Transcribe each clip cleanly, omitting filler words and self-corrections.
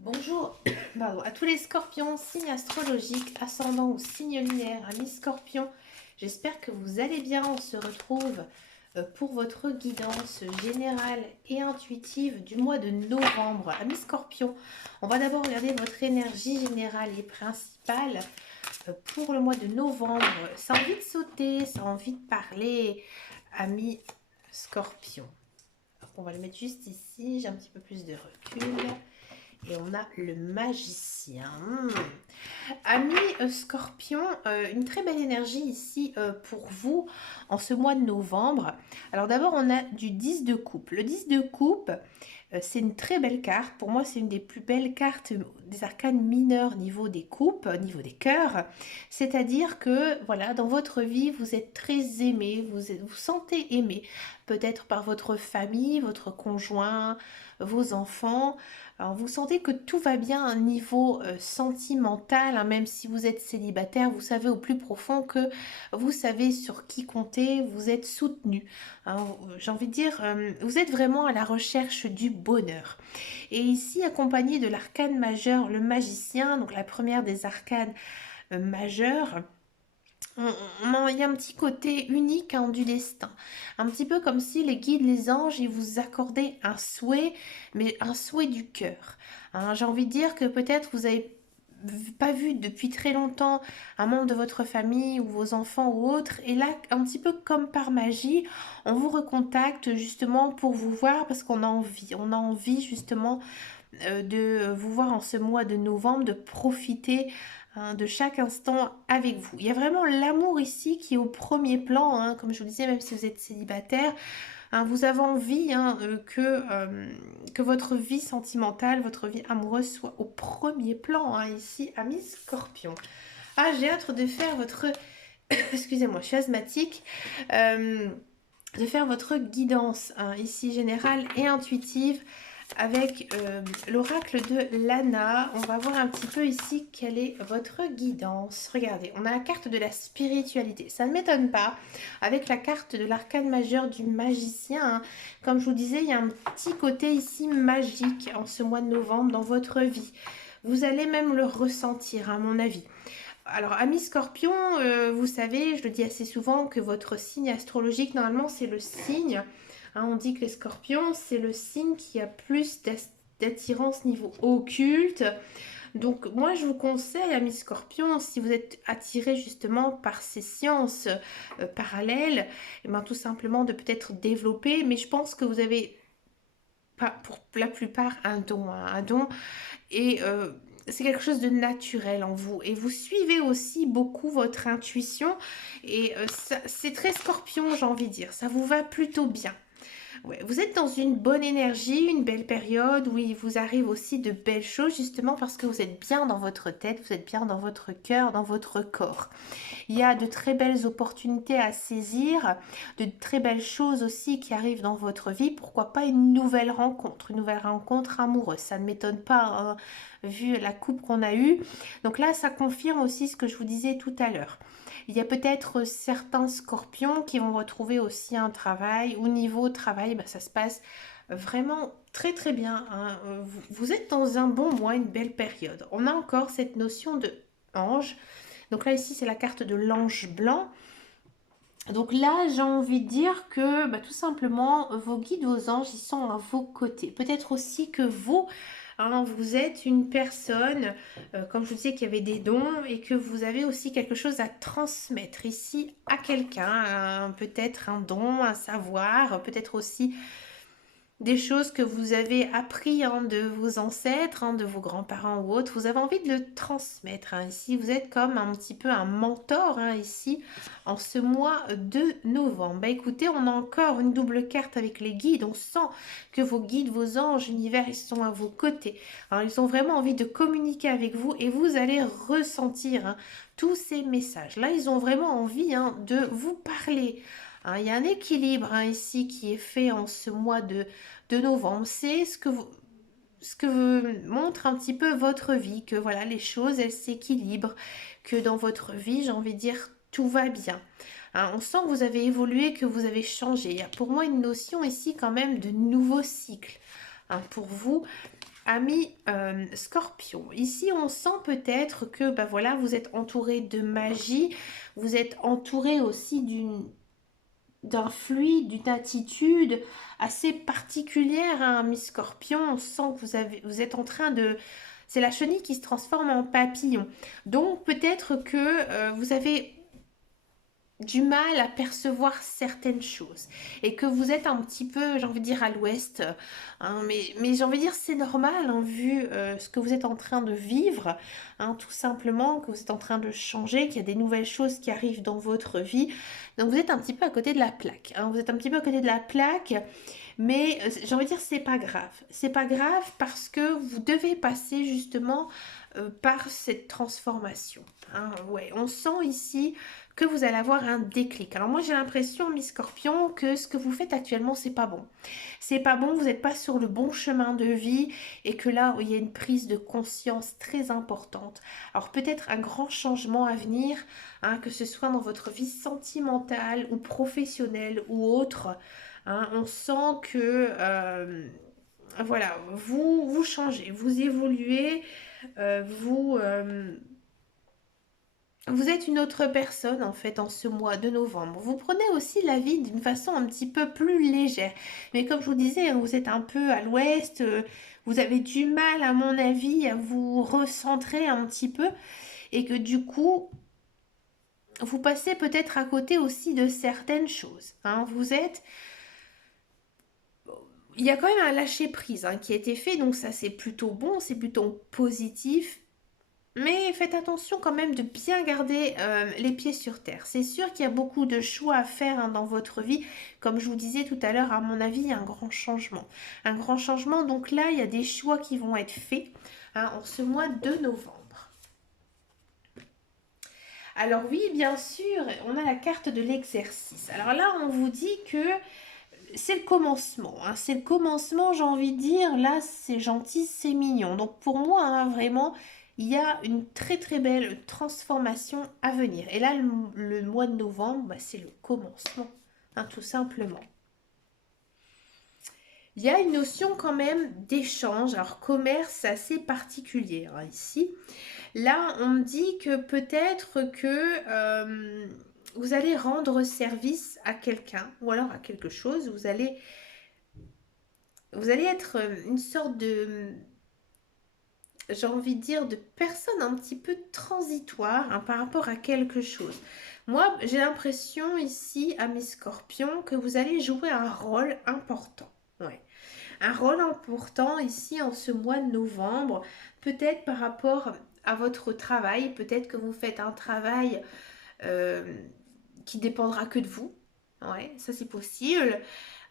Bonjour pardon, à tous les scorpions, signes astrologiques, ascendant ou signe lunaire, amis scorpions. J'espère que vous allez bien. On se retrouve pour votre guidance générale et intuitive du mois de novembre. Amis scorpions, on va d'abord regarder votre énergie générale et principale pour le mois de novembre. Ça a envie de sauter, ça a envie de parler, amis scorpions. Alors, on va le mettre juste ici, j'ai un petit peu plus de recul. Et on a le magicien. Amis Scorpion, une très belle énergie ici pour vous en ce mois de novembre. Alors d'abord, on a du 10 de coupe. Le 10 de coupe, c'est une très belle carte. Pour moi, c'est une des plus belles cartes des arcanes mineurs niveau des coupes, niveau des cœurs. C'est-à-dire que, voilà, dans votre vie, vous êtes très aimé, vous sentez aimé. Peut-être par votre famille, votre conjoint, vos enfants. Alors, vous sentez que tout va bien à un niveau sentimental, hein, même si vous êtes célibataire, vous savez au plus profond que vous savez sur qui compter, vous êtes soutenu. Hein. J'ai envie de dire, vous êtes vraiment à la recherche du bonheur. Et ici, accompagné de l'arcane majeur, le magicien, donc la première des arcanes majeures, il y a un petit côté unique hein, du destin. Un petit peu comme si les guides, les anges, ils vous accordaient un souhait, mais un souhait du cœur. Hein, j'ai envie de dire que peut-être vous avez pas vu depuis très longtemps un membre de votre famille ou vos enfants ou autres, et là, un petit peu comme par magie, on vous recontacte justement pour vous voir parce on a envie justement de vous voir en ce mois de novembre, de profiter hein, de chaque instant avec vous. Il y a vraiment l'amour ici qui est au premier plan, hein, comme je vous disais, même si vous êtes célibataire, hein, vous avez envie hein, que votre vie sentimentale, votre vie amoureuse soit au premier plan, hein, ici, amis scorpion. Ah, j'ai hâte de faire votre... Excusez-moi, je suis asthmatique. De faire votre guidance, hein, ici générale et intuitive, avec l'oracle de Lana. On va voir un petit peu ici quelle est votre guidance. Regardez, on a la carte de la spiritualité. Ça ne m'étonne pas. Avec la carte de l'arcane majeur du magicien. Hein. Comme je vous disais, il y a un petit côté ici magique en ce mois de novembre dans votre vie. Vous allez même le ressentir, à mon avis. Alors, amis scorpion, vous savez, je le dis assez souvent, que votre signe astrologique, normalement, c'est le signe. Hein, on dit que les scorpions, c'est le signe qui a plus d'attirance niveau occulte. Donc, moi, je vous conseille, amis scorpions, si vous êtes attiré justement par ces sciences parallèles, et ben, tout simplement de peut-être développer. Mais je pense que vous avez, pas pour la plupart, un don. Hein, un don et c'est quelque chose de naturel en vous. Et vous suivez aussi beaucoup votre intuition. Et c'est très scorpion, j'ai envie de dire. Ça vous va plutôt bien. Ouais, vous êtes dans une bonne énergie, une belle période où il vous arrive aussi de belles choses, justement parce que vous êtes bien dans votre tête, vous êtes bien dans votre cœur, dans votre corps. Il y a de très belles opportunités à saisir, de très belles choses aussi qui arrivent dans votre vie. Pourquoi pas une nouvelle rencontre amoureuse. Ça ne m'étonne pas, hein, vu la coupe qu'on a eue. Donc là, ça confirme aussi ce que je vous disais tout à l'heure. Il y a peut-être certains scorpions qui vont retrouver aussi un travail. Au niveau travail, bah, ça se passe vraiment très très bien. Hein. Vous êtes dans un bon mois, une belle période. On a encore cette notion de ange. Donc là, ici, c'est la carte de l'ange blanc. Donc là, j'ai envie de dire que bah, tout simplement, vos guides, vos anges, ils sont à vos côtés. Peut-être aussi que vous, hein, vous êtes une personne, comme je vous disais, qui avait des dons et que vous avez aussi quelque chose à transmettre ici à quelqu'un. Peut-être un don, un savoir, peut-être aussi des choses que vous avez appris hein, de vos ancêtres, hein, de vos grands-parents ou autres, vous avez envie de le transmettre. Hein. Ici, vous êtes comme un petit peu un mentor hein, ici en ce mois de novembre. Bah, écoutez, on a encore une double carte avec les guides. On sent que vos guides, vos anges, univers, ils sont à vos côtés. Alors, ils ont vraiment envie de communiquer avec vous et vous allez ressentir hein, tous ces messages. Là, ils ont vraiment envie hein, de vous parler. Hein, il y a un équilibre hein, ici qui est fait en ce mois de novembre. C'est ce que montre un petit peu votre vie, que voilà, les choses, elles s'équilibrent, que dans votre vie, j'ai envie de dire, tout va bien. Hein, on sent que vous avez évolué, que vous avez changé. Il y a pour moi une notion ici quand même de nouveau cycle. Hein, pour vous, Ami Scorpion, ici on sent peut-être que bah voilà, vous êtes entouré de magie, vous êtes entouré aussi d'un fluide, d'une attitude assez particulière, hein, Miss Scorpion. On sent que vous êtes en train de... C'est la chenille qui se transforme en papillon. Donc peut-être que vous avez du mal à percevoir certaines choses et que vous êtes un petit peu, j'ai envie de dire, à l'ouest, hein, mais j'ai envie de dire c'est normal, hein, vu ce que vous êtes en train de vivre, hein, tout simplement, que vous êtes en train de changer, qu'il y a des nouvelles choses qui arrivent dans votre vie, donc vous êtes un petit peu à côté de la plaque, hein, vous êtes un petit peu à côté de la plaque, mais j'ai envie de dire c'est pas grave parce que vous devez passer justement par cette transformation, hein, ouais, on sent ici que vous allez avoir un déclic. Alors moi j'ai l'impression, Miss Scorpion, que ce que vous faites actuellement c'est pas bon. C'est pas bon, vous n'êtes pas sur le bon chemin de vie et que là il y a une prise de conscience très importante. Alors peut-être un grand changement à venir, hein, que ce soit dans votre vie sentimentale ou professionnelle ou autre. Hein, on sent que voilà, vous changez, vous évoluez, vous êtes une autre personne en fait en ce mois de novembre. Vous prenez aussi la vie d'une façon un petit peu plus légère. Mais comme je vous disais, hein, vous êtes un peu à l'ouest, vous avez du mal à mon avis à vous recentrer un petit peu et que du coup, vous passez peut-être à côté aussi de certaines choses. Hein. Vous êtes... Il y a quand même un lâcher-prise, hein, qui a été fait, donc ça c'est plutôt bon, c'est plutôt positif. Mais faites attention quand même de bien garder les pieds sur terre. C'est sûr qu'il y a beaucoup de choix à faire, hein, dans votre vie. Comme je vous disais tout à l'heure, à mon avis, il y a un grand changement. Un grand changement, donc là, il y a des choix qui vont être faits, hein, en ce mois de novembre. Alors oui, bien sûr, on a la carte de l'exercice. Alors là, on vous dit que c'est le commencement, hein, c'est le commencement, j'ai envie de dire, là c'est gentil, c'est mignon. Donc pour moi, hein, vraiment, il y a une très très belle transformation à venir. Et là, le mois de novembre, bah, c'est le commencement, hein, tout simplement. Il y a une notion quand même d'échange, alors commerce c'est assez particulier, hein, ici. Là, on me dit que peut-être que vous allez rendre service à quelqu'un ou alors à quelque chose, vous allez être une sorte de, j'ai envie de dire, de personne un petit peu transitoire, hein, par rapport à quelque chose. Moi, j'ai l'impression ici, à mes scorpions, que vous allez jouer un rôle important. Ouais. Un rôle important ici en ce mois de novembre, peut-être par rapport à votre travail, peut-être que vous faites un travail euh, qui dépendra que de vous. Ouais, ça c'est possible.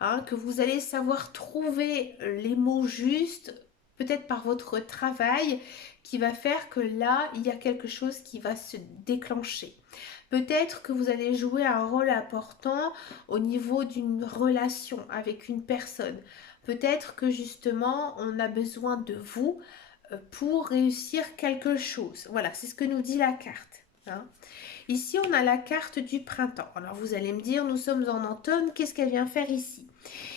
Hein, que vous allez savoir trouver les mots justes, peut-être par votre travail, qui va faire que là, il y a quelque chose qui va se déclencher. Peut-être que vous allez jouer un rôle important au niveau d'une relation avec une personne. Peut-être que justement, on a besoin de vous pour réussir quelque chose. Voilà, c'est ce que nous dit la carte. Hein. Ici, on a la carte du printemps. Alors, vous allez me dire, nous sommes en automne, qu'est-ce qu'elle vient faire ici?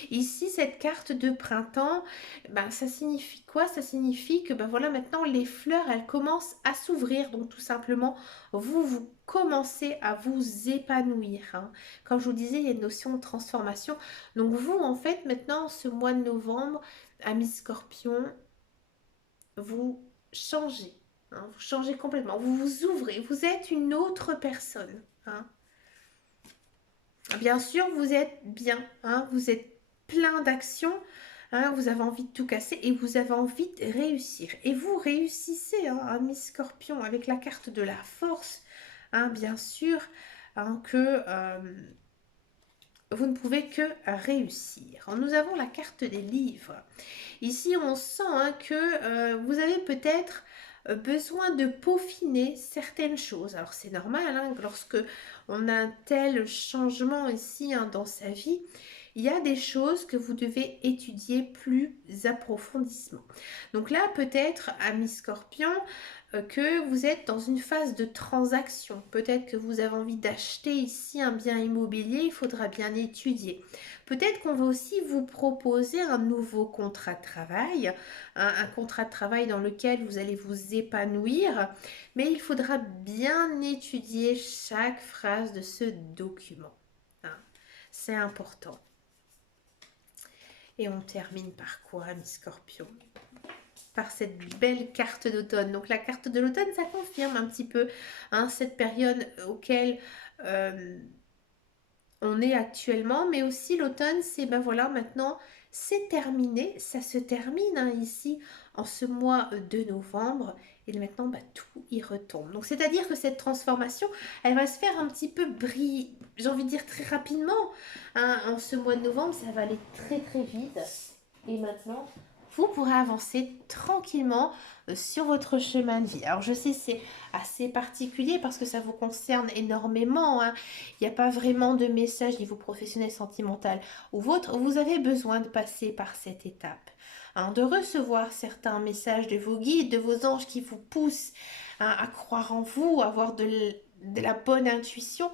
Ici, cette carte de printemps, ben, ça signifie quoi? Ça signifie que ben, voilà, maintenant, les fleurs, elles commencent à s'ouvrir. Donc, tout simplement, vous commencez à vous épanouir. Hein. Comme je vous disais, il y a une notion de transformation. Donc, vous, en fait, maintenant, ce mois de novembre, amis scorpions, vous changez. Hein, vous changez complètement. Vous vous ouvrez. Vous êtes une autre personne. Hein. Bien sûr, vous êtes bien. Hein, vous êtes plein d'actions. Hein, vous avez envie de tout casser et vous avez envie de réussir. Et vous réussissez, hein, ami Scorpion, avec la carte de la force. Hein, bien sûr, hein, que vous ne pouvez que réussir. Nous avons la carte des livres. Ici, on sent, hein, que vous avez peut-être besoin de peaufiner certaines choses. Alors, c'est normal, hein, lorsque on a un tel changement ici, hein, dans sa vie, il y a des choses que vous devez étudier plus approfondissement. Donc là, peut-être, amis Scorpion, que vous êtes dans une phase de transaction. Peut-être que vous avez envie d'acheter ici un bien immobilier, il faudra bien étudier. Peut-être qu'on va aussi vous proposer un nouveau contrat de travail, un contrat de travail dans lequel vous allez vous épanouir, mais il faudra bien étudier chaque phrase de ce document. Hein. C'est important. Et on termine par quoi, mes scorpions? Par cette belle carte d'automne. Donc la carte de l'automne, ça confirme un petit peu hein, cette période auquel on est actuellement, mais aussi l'automne, c'est ben voilà, maintenant c'est terminé, ça se termine hein, ici en ce mois de novembre, et maintenant ben, tout y retombe. Donc c'est-à-dire que cette transformation, elle va se faire un petit peu briller, j'ai envie de dire très rapidement, hein, en ce mois de novembre, ça va aller très très vite, et maintenant vous pourrez avancer tranquillement sur votre chemin de vie. Alors je sais c'est assez particulier parce que ça vous concerne énormément, hein. Il n'y a pas vraiment de message niveau professionnel, sentimental ou vôtre. Vous avez besoin de passer par cette étape. Hein, de recevoir certains messages de vos guides, de vos anges qui vous poussent hein, à croire en vous, à avoir de la bonne intuition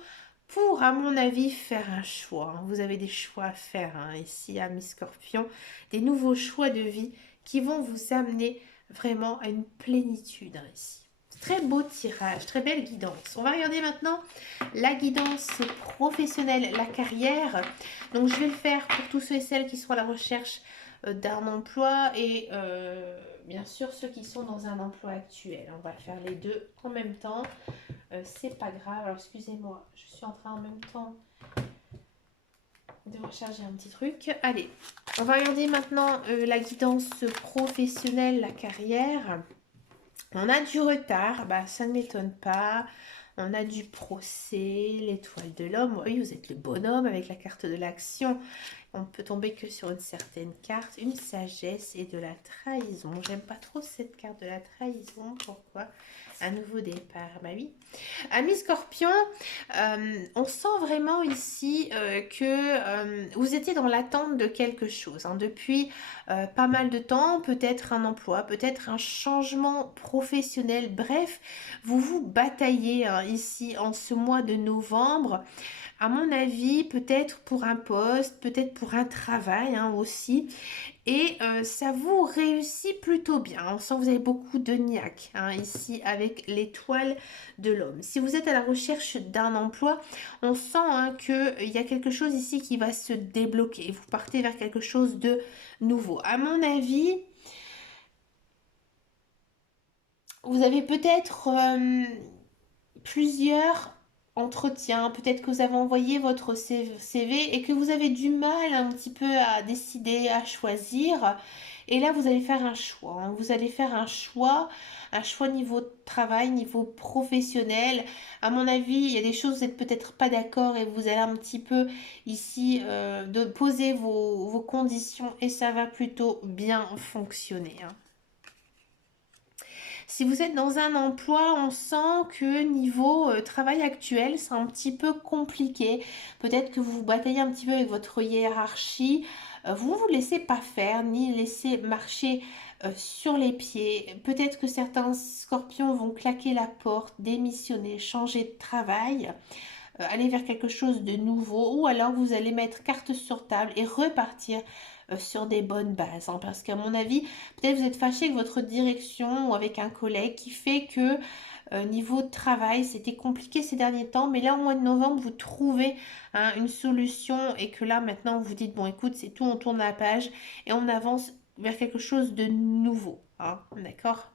pour, à mon avis, faire un choix. Hein. Vous avez des choix à faire hein, ici, amis Scorpion, des nouveaux choix de vie qui vont vous amener vraiment à une plénitude hein, ici. Très beau tirage, très belle guidance. On va regarder maintenant la guidance professionnelle, la carrière. Donc je vais le faire pour tous ceux et celles qui sont à la recherche d'un emploi et bien sûr ceux qui sont dans un emploi actuel. On va faire les deux en même temps. C'est pas grave. Alors excusez-moi, je suis en train en même temps de recharger un petit truc. Allez, on va regarder maintenant la guidance professionnelle, la carrière. On a du retard, bah, ça ne m'étonne pas. On a du procès, l'étoile de l'homme. Oui, vous êtes le bonhomme avec la carte de l'action. On peut tomber que sur une certaine carte, une sagesse et de la trahison. J'aime pas trop cette carte de la trahison. Pourquoi? Un nouveau départ, bah oui. Amis Scorpion, on sent vraiment ici que vous étiez dans l'attente de quelque chose. Hein, depuis pas mal de temps, peut-être un emploi, peut-être un changement professionnel. Bref, vous vous bataillez hein, ici en ce mois de novembre. À mon avis, peut-être pour un poste, peut-être pour un travail hein, aussi. Et ça vous réussit plutôt bien. On sent que vous avez beaucoup de niaque hein, ici avec l'étoile de l'homme. Si vous êtes à la recherche d'un emploi, on sent hein, qu'il y a quelque chose ici qui va se débloquer. Vous partez vers quelque chose de nouveau. À mon avis, vous avez peut-être plusieurs entretiens. Peut-être que vous avez envoyé votre CV et que vous avez du mal un petit peu à décider, à choisir. Et là, vous allez faire un choix. Hein. Vous allez faire un choix niveau travail, niveau professionnel. À mon avis, il y a des choses, vous n'êtes peut-être pas d'accord et vous allez un petit peu ici de poser vos conditions et ça va plutôt bien fonctionner. Hein. Si vous êtes dans un emploi, on sent que niveau travail actuel, c'est un petit peu compliqué. Peut-être que vous vous bataillez un petit peu avec votre hiérarchie. Vous ne vous laissez pas faire, ni laisser marcher sur les pieds. Peut-être que certains scorpions vont claquer la porte, démissionner, changer de travail. Aller vers quelque chose de nouveau ou alors vous allez mettre carte sur table et repartir sur des bonnes bases hein, parce qu'à mon avis peut-être vous êtes fâché avec votre direction ou avec un collègue qui fait que niveau de travail c'était compliqué ces derniers temps mais là au mois de novembre vous trouvez hein, une solution et que là maintenant vous dites bon écoute c'est tout, on tourne la page et on avance vers quelque chose de nouveau hein, d'accord.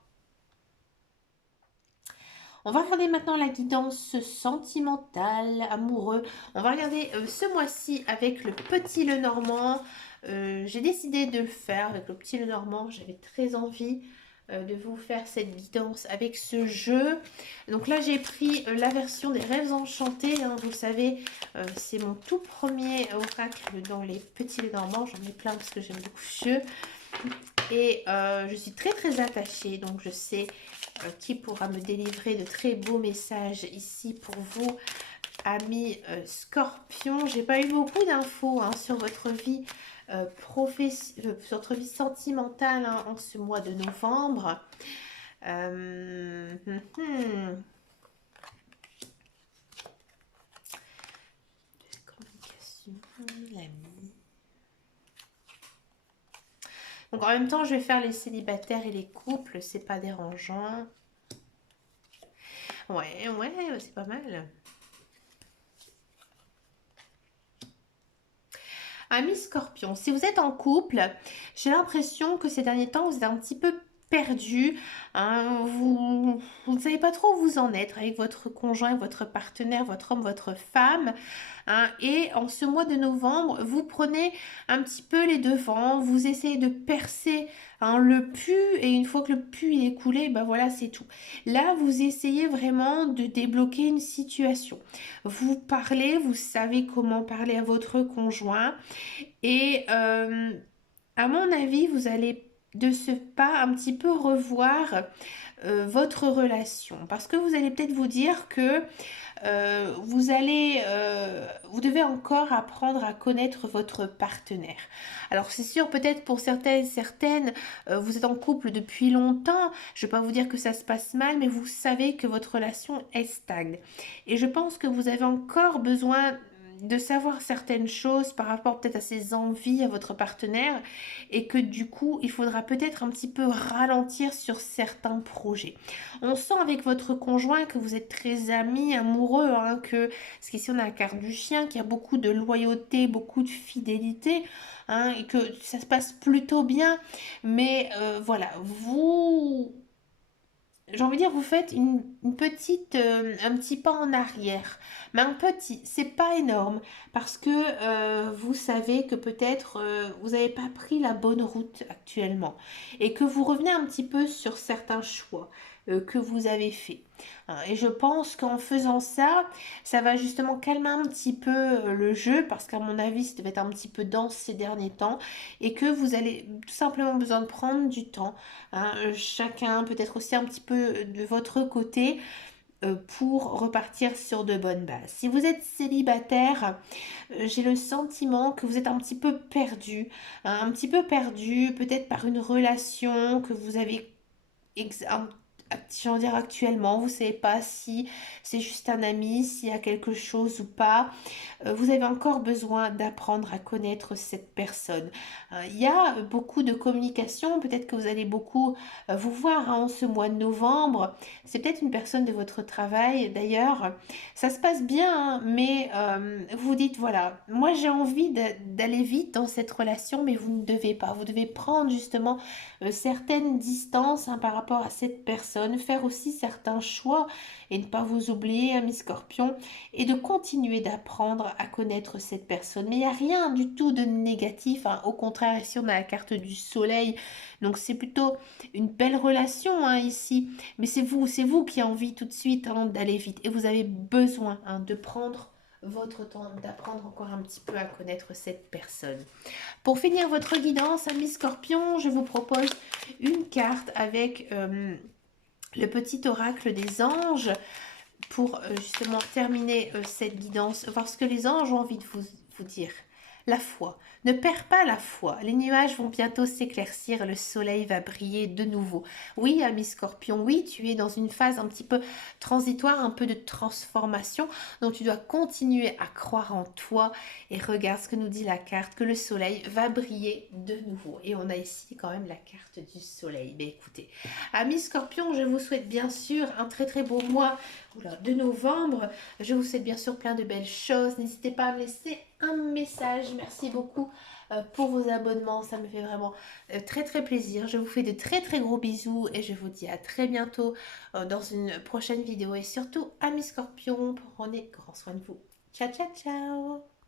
On va regarder maintenant la guidance sentimentale, amoureux. On va regarder ce mois-ci avec le petit Lenormand. J'ai décidé de le faire avec le petit Lenormand. J'avais très envie de vous faire cette guidance avec ce jeu. Donc là, j'ai pris la version des rêves enchantés. Hein, vous savez, c'est mon tout premier oracle dans les petits Lenormands. J'en ai plein parce que j'aime beaucoup ce jeu. Et je suis très très attachée, donc je sais qui pourra me délivrer de très beaux messages ici pour vous Amis Scorpion, j'ai pas eu beaucoup d'infos hein, sur votre vie sur votre vie sentimentale hein, en ce mois de novembre. Communication, l'ami. Donc en même temps, je vais faire les célibataires et les couples, c'est pas dérangeant. Ouais, c'est pas mal. Amis Scorpion, si vous êtes en couple, j'ai l'impression que ces derniers temps, vous êtes un petit peu perdu. Hein, vous ne savez pas trop où vous en êtes avec votre conjoint, votre partenaire, votre homme, votre femme. Hein, et en ce mois de novembre, vous prenez un petit peu les devants, vous essayez de percer hein, le pu, et une fois que le pu il est coulé, ben voilà, c'est tout. Là, vous essayez vraiment de débloquer une situation. Vous parlez, vous savez comment parler à votre conjoint. Et à mon avis, vous allez de ce pas un petit peu revoir votre relation. Parce que vous allez peut-être vous dire que vous devez encore apprendre à connaître votre partenaire. Alors c'est sûr, peut-être pour certaines, vous êtes en couple depuis longtemps. Je ne vais pas vous dire que ça se passe mal, mais vous savez que votre relation est stagne. Et je pense que vous avez encore besoin de savoir certaines choses par rapport peut-être à ses envies, à votre partenaire, et que du coup, il faudra peut-être un petit peu ralentir sur certains projets. On sent avec votre conjoint que vous êtes très amis, amoureux, hein, parce qu'ici on a la carte du chien, qu'il y a beaucoup de loyauté, beaucoup de fidélité, hein, et que ça se passe plutôt bien. Mais voilà, j'ai envie de dire, vous faites une petite, un petit pas en arrière. Mais un petit, c'est pas énorme. Parce que vous savez que peut-être vous n'avez pas pris la bonne route actuellement. Et que vous revenez un petit peu sur certains choix que vous avez faits. Hein, et je pense qu'en faisant ça, ça va justement calmer un petit peu le jeu. Parce qu'à mon avis, ça devait être un petit peu dense ces derniers temps. Et que vous allez tout simplement besoin de prendre du temps. Hein, chacun peut-être aussi un petit peu de votre côté pour repartir sur de bonnes bases. Si vous êtes célibataire, j'ai le sentiment que vous êtes un petit peu perdu, hein, un petit peu perdu peut-être par une relation que vous avez j'ai envie de dire actuellement, vous savez pas si c'est juste un ami, s'il y a quelque chose ou pas. Vous avez encore besoin d'apprendre à connaître cette personne. Il y a beaucoup de communication, peut-être que vous allez beaucoup vous voir hein, en ce mois de novembre. C'est peut-être une personne de votre travail. D'ailleurs, ça se passe bien, hein, mais vous vous dites, voilà, moi j'ai envie d'aller vite dans cette relation, mais vous ne devez pas. Vous devez prendre justement certaines distances hein, par rapport à cette personne, faire aussi certains choix et ne pas vous oublier, amis Scorpion, et de continuer d'apprendre à connaître cette personne. Mais il n'y a rien du tout de négatif, hein. Au contraire, ici on a la carte du soleil, donc c'est plutôt une belle relation hein, ici. Mais c'est vous qui avez envie tout de suite hein, d'aller vite et vous avez besoin hein, de prendre votre temps, d'apprendre encore un petit peu à connaître cette personne. Pour finir votre guidance, amis Scorpion, je vous propose une carte avec le petit oracle des anges pour justement terminer cette guidance, voir ce que les anges ont envie de vous dire. La foi. Ne perds pas la foi. Les nuages vont bientôt s'éclaircir, le soleil va briller de nouveau. Oui, ami Scorpion, oui, tu es dans une phase un petit peu transitoire, un peu de transformation, donc tu dois continuer à croire en toi et regarde ce que nous dit la carte, que le soleil va briller de nouveau. Et on a ici quand même la carte du soleil. Mais écoutez, ami Scorpion, je vous souhaite bien sûr un très très beau mois de novembre. Je vous souhaite bien sûr plein de belles choses. N'hésitez pas à me laisser un message. Merci beaucoup pour vos abonnements. Ça me fait vraiment très très plaisir. Je vous fais de très très gros bisous et je vous dis à très bientôt dans une prochaine vidéo. Et surtout, amis Scorpions, prenez grand soin de vous. Ciao ciao ciao.